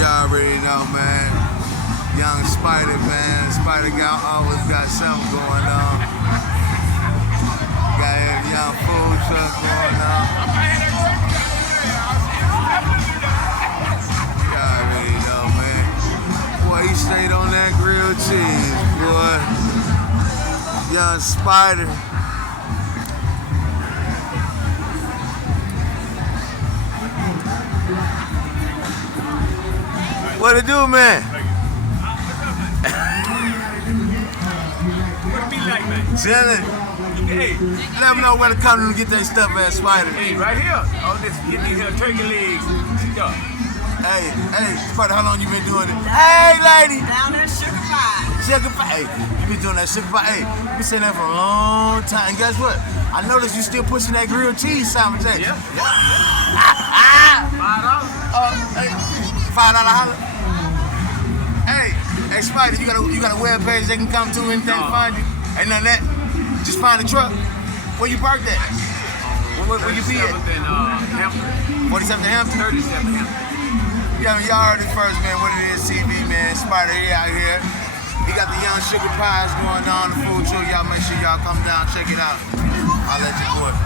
y'all already know, man. Young Spider, man. Spider got always got something going on. Got a young food truck going on. Y'all already know, man. Boy, he stayed on that grilled cheese, boy. Young Spider. What it do, man? What it be like, man? Chillin'. Hey, Let them know where to come and get that stuff at Spider. hey, right here. Oh, this get these turkey legs. Stuff. Hey, Spider, how long you been doing it? Hey, lady. Down there, sugar pie. Sugar pie. Hey, you been doing that sugar pie. Hey, you been saying that for a long time. And guess what? I noticed you still pushing that grilled cheese sandwich. Yeah. $5. Hey, $5 holler. Hey, Spider, you got a web page they can come to, anything to find you. Ain't none of that. Just find the truck. Where you parked at? Where you be at? 47th and Hampton? 37th Hampton. Yeah, y'all heard it first, man. What it is, TV, man. Spider here out here. He got the young sugar pies going on, the food truck. Y'all make sure y'all come down, check it out. I'll let you boy.